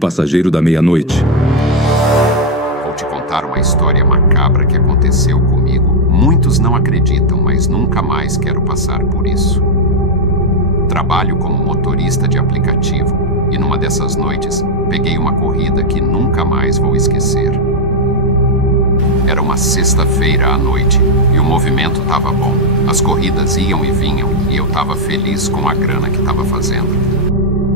passageiro da meia-noite. Vou te contar uma história macabra que aconteceu comigo. Muitos não acreditam, mas nunca mais quero passar por isso. Trabalho como motorista de aplicativo e numa dessas noites peguei uma corrida que nunca mais vou esquecer. Era uma sexta-feira à noite e o movimento estava bom. As corridas iam e vinham e eu estava feliz com a grana que estava fazendo.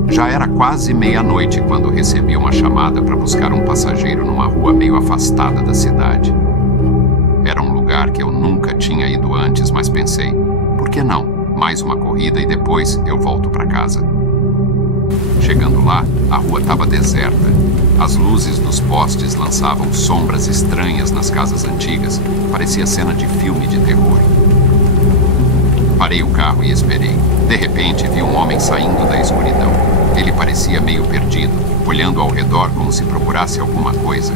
Já era quase meia-noite quando recebi uma chamada para buscar um passageiro numa rua meio afastada da cidade. Era um lugar que eu nunca tinha ido antes, mas pensei, por que não? Mais uma corrida e depois eu volto para casa. Chegando lá, a rua estava deserta. As luzes dos postes lançavam sombras estranhas nas casas antigas. Parecia cena de filme de terror. Parei o carro e esperei. De repente, vi um homem saindo da escuridão. Ele parecia meio perdido, olhando ao redor como se procurasse alguma coisa.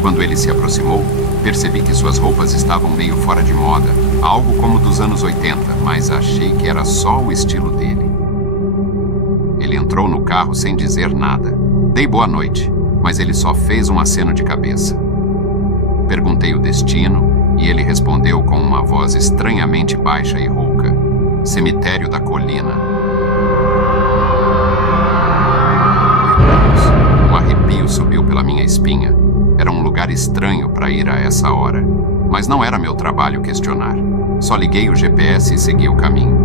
Quando ele se aproximou, percebi que suas roupas estavam meio fora de moda, algo como dos anos 80, mas achei que era só o estilo dele. Ele entrou no carro sem dizer nada. Dei boa noite, mas ele só fez um aceno de cabeça. Perguntei o destino e ele respondeu com uma voz estranhamente baixa e rouca: Cemitério da Colina. Um arrepio subiu pela minha espinha. Era um lugar estranho para ir a essa hora, mas não era meu trabalho questionar. Só liguei o GPS e segui o caminho.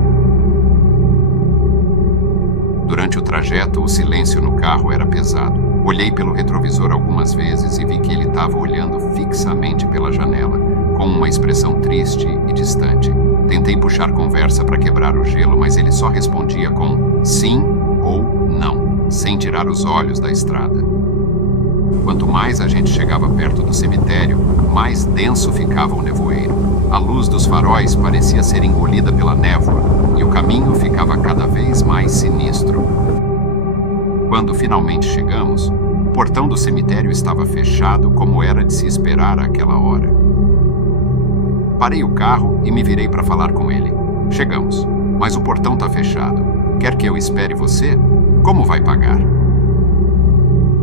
Durante o trajeto, o silêncio no carro era pesado. Olhei pelo retrovisor algumas vezes e vi que ele estava olhando fixamente pela janela, com uma expressão triste e distante. Tentei puxar conversa para quebrar o gelo, mas ele só respondia com sim ou não, sem tirar os olhos da estrada. Quanto mais a gente chegava perto do cemitério, mais denso ficava o nevoeiro. A luz dos faróis parecia ser engolida pela névoa e o caminho ficava cada vez mais sinistro. Quando finalmente chegamos, o portão do cemitério estava fechado como era de se esperar àquela hora. Parei o carro e me virei para falar com ele. Chegamos, mas o portão está fechado. Quer que eu espere você? Como vai pagar?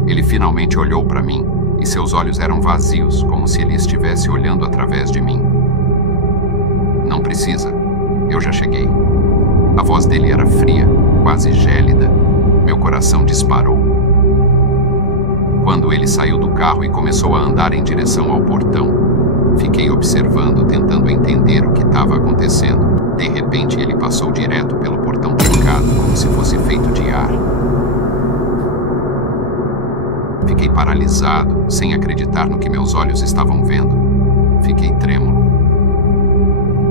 Ele finalmente olhou para mim e seus olhos eram vazios, como se ele estivesse olhando através de mim. Não precisa, eu já cheguei. A voz dele era fria, quase gélida. Meu coração disparou. Quando ele saiu do carro e começou a andar em direção ao portão, fiquei observando, tentando entender o que estava acontecendo. De repente, ele passou direto pelo portão trancado, como se fosse feito de ar. Fiquei paralisado, sem acreditar no que meus olhos estavam vendo. Fiquei trêmulo.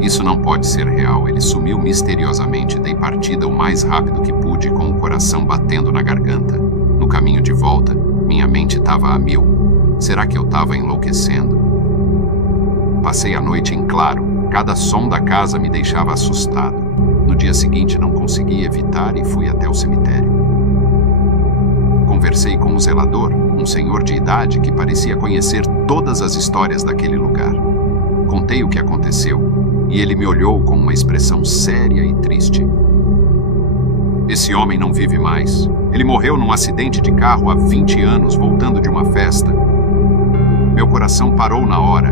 Isso não pode ser real. Ele sumiu misteriosamente. Dei partida o mais rápido que pude, com o coração batendo na garganta. No caminho de volta, minha mente estava a mil. Será que eu estava enlouquecendo? Passei a noite em claro. Cada som da casa me deixava assustado. No dia seguinte, não consegui evitar e fui até o cemitério. Conversei com o zelador, um senhor de idade que parecia conhecer todas as histórias daquele lugar. Contei o que aconteceu e ele me olhou com uma expressão séria e triste. Esse homem não vive mais. Ele morreu num acidente de carro há 20 anos, voltando de uma festa. Meu coração parou na hora.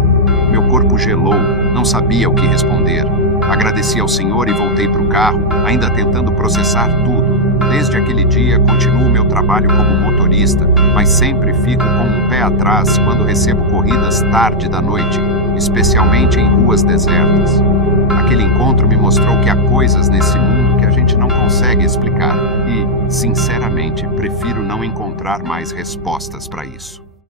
Meu corpo gelou, não sabia o que responder. Agradeci ao senhor e voltei para o carro, ainda tentando processar tudo. Desde aquele dia, continuo meu trabalho como motorista, mas sempre fico com um pé atrás quando recebo corridas tarde da noite, especialmente em ruas desertas. Aquele encontro me mostrou que há coisas nesse mundo que a gente não consegue explicar e, sinceramente, prefiro não encontrar mais respostas para isso.